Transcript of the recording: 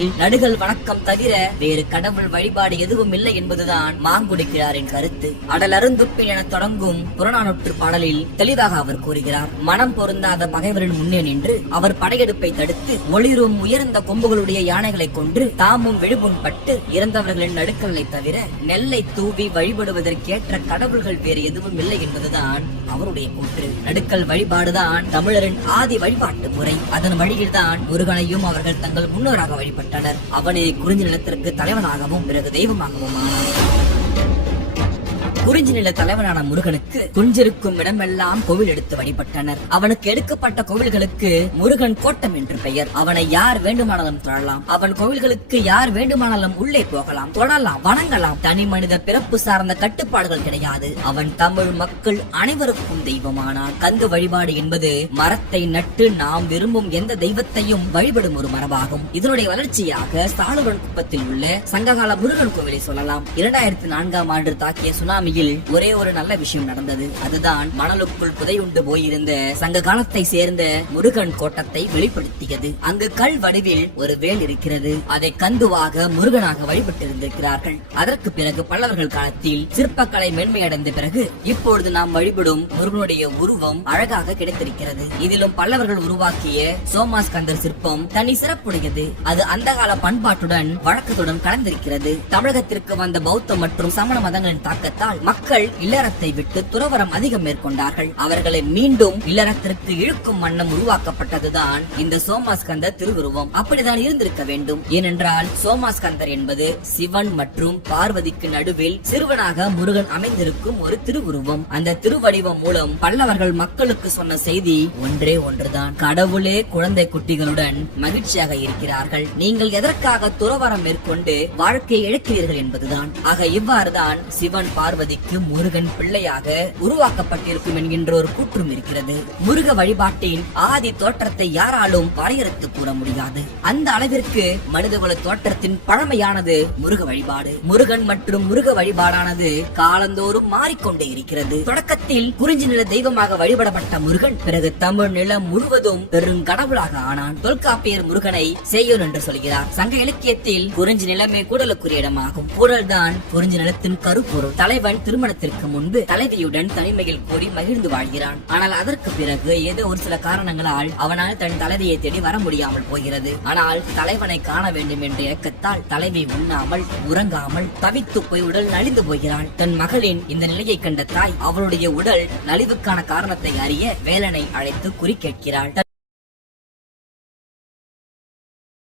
நடுகள் வணக்கம் தவிர வேறு கடவுள் வழிபாடு எதுவும் இல்லை என்பதுதான் மாங்குடிக்கிறாரின் கருத்து. அடலருந்துப்பின் என தொடங்கும் புறநானூற்று பாடலில் தெளிவாக அவர் கூறுகிறார். மனம் பொருந்தாத பகைவரின் முன்னே நின்று அவர் படையெடுப்பை தடுத்து ஒளிரும் உயர்ந்த கொம்புகளுடைய யானைகளை கொன்று தாமும் விழுப்புண்பட்டு இறந்தவர்களின் நடுக்கல்லை தவிர நெல்லை தூவி வழிபடுவதற்கேற்ற கடவுள்கள் வேறு எதுவும் இல்லை என்பதுதான் அவருடைய கூற்று. நடுக்கல் வழிபாடுதான் தமிழரின் ஆதி வழிபாட்டு முறை. அதன் வழியில்தான் முருகனையும் அவர்கள் தங்கள் முன்னோராக வழிபட்டனர். அவனே குறிஞ்சி நிலத்திற்கு தலைவனாகவும் பிறகு தெய்வமாகவும் ஆனார். குறிஞ்சி நில தலைவனான முருகனுக்கு குஞ்சிருக்கும் இடமெல்லாம் கோவில் எடுத்து வழிபட்டனர். அவனுக்கு எடுக்கப்பட்ட கோவில்களுக்கு முருகன் கோட்டம் என்று பெயர். அவனை யார் வேண்டுமானாலும் தொழலாம். அவன் கோவில்களுக்கு யார் வேண்டுமானாலும் உள்ளே போகலாம், தொழலாம், வணங்கலாம். தனி மனித பிறப்பு சார்ந்த கட்டுப்பாடுகள் கிடையாது. அவன் தமிழ் மக்கள் அனைவருக்கும் தெய்வமானான். கந்து வழிபாடு என்பது மரத்தை நட்டு நாம் விரும்பும் எந்த தெய்வத்தையும் வழிபடும் ஒரு மரபாகும். இதனுடைய வளர்ச்சியாக சாலுவன் குப்பத்தில் உள்ள சங்ககால முருகன் கோவிலை சொல்லலாம். 2004ஆம் ஆண்டு தாக்கிய சுனாமியில் ஒரே ஒரு நல்ல விஷயம் நடந்தது. அதுதான் மணலுக்குள் புதையுண்டு போயிருந்த சங்க காலத்தை சேர்ந்த முருகன் கோட்டத்தை வெளிப்படுத்தியது. அங்கு கல் வடிவில் ஒரு வேல் இருக்கிறது. அதை கந்துவாக முருகனாக வழிபட்டிருந்திருக்கிறார்கள். அதற்கு பிறகு பல்லவர்கள் காலத்தில் சிற்பக்கலை மேன்மையடைந்த பிறகு இப்பொழுது நாம் வழிபடும் முருகனுடைய உருவம் அழகாக கிடைத்திருக்கிறது. இதிலும் பல்லவர்கள் உருவாக்கிய சோமாஸ்கந்தர் சிற்பம் தனி சிறப்புடையது. அது அந்த கால பண்பாட்டுடன் வழக்கத்துடன் கலந்திருக்கிறது. தமிழகத்திற்கு வந்த பௌத்த மற்றும் சமண மதங்களின் தாக்கத்தால் மக்கள் இல்லறத்தை விட்டு துறவரம் அதிகம் மேற்கொண்டார்கள். அவர்களை மீண்டும் இல்லறத்திற்கு இழுக்கும் வண்ணம் உருவாக்கப்பட்டதுதான் இந்த சோமாஸ்கந்தர் திருவுருவம். அப்படிதான் இருந்திருக்க வேண்டும். ஏனென்றால் சோமாஸ்கந்தர் என்பது சிவன் மற்றும் பார்வதிக்கு நடுவில் சிறுவனாக முருகன் அமைந்திருக்கும் ஒரு திருவுருவம். அந்த திருவடிவம் மூலம் பல்லவர்கள் மக்களுக்கு சொன்ன செய்தி ஒன்றே ஒன்றுதான்: கடவுளே குழந்தை குட்டிகளுடன் மகிழ்ச்சியாக இருக்கிறார்கள். நீங்கள் எதற்காக துறவரம் மேற்கொண்டு வாழ்க்கையை இழக்கிறீர்கள் என்பதுதான். ஆக இவ்வாறுதான் சிவன் பார்வதி முருகன் பிள்ளையாக உருவாக்கப்பட்டிருக்கும் என்கின்ற ஒரு கூற்றும் இருக்கிறது. முருக வழிபாட்டின் ஆதி தோற்றத்தை யாராலும் வரையறுத்து கூற முடியாது. அந்த அளவிற்கு மனிதகுல தோற்றத்தின் பழமையானது முருக வழிபாடு. முருகன் மற்றும் முருக வழிபாடானது காலந்தோறும் மாறிக்கொண்டே இருக்கிறது. தொடக்கத்தில் குறிஞ்சி நில தெய்வமாக வழிபடப்பட்ட முருகன் பிறகு தமிழ் நிலம் முழுவதும் பெரும் கடவுளாக ஆனான். தொல்காப்பியர் முருகனை செய்யோன் என்று சொல்கிறார். சங்க இலக்கியத்தில் குறிஞ்சி நிலமே கூடலுக்குரிய இடமாகும். கூடல் தான் குறிஞ்சி நிலத்தின் கருப்பொருள். தலைவன் திருமணத்திற்கு முன்பு தலைவியுடன் தனிமையில் கூடி மகிழ்ந்து வாழ்கிறான். ஆனால் அதற்கு பிறகு ஏதோ ஒரு சில காரணங்களால் அவனால் தன் தலைவியை தேடி வர முடியாமல் போகிறது. ஆனால் தலைவனை காண வேண்டும் என்ற இயக்கத்தால் தலைவி உண்ணாமல் உறங்காமல் தவித்து போய் உடல் நலிந்து போகிறாள். தன் மகளின் இந்த நிலையை கண்ட தாய் அவளுடைய உடல் நலிவுக்கான காரணத்தை அறிய வேலனை அழைத்து குறி கேட்கிறாள்.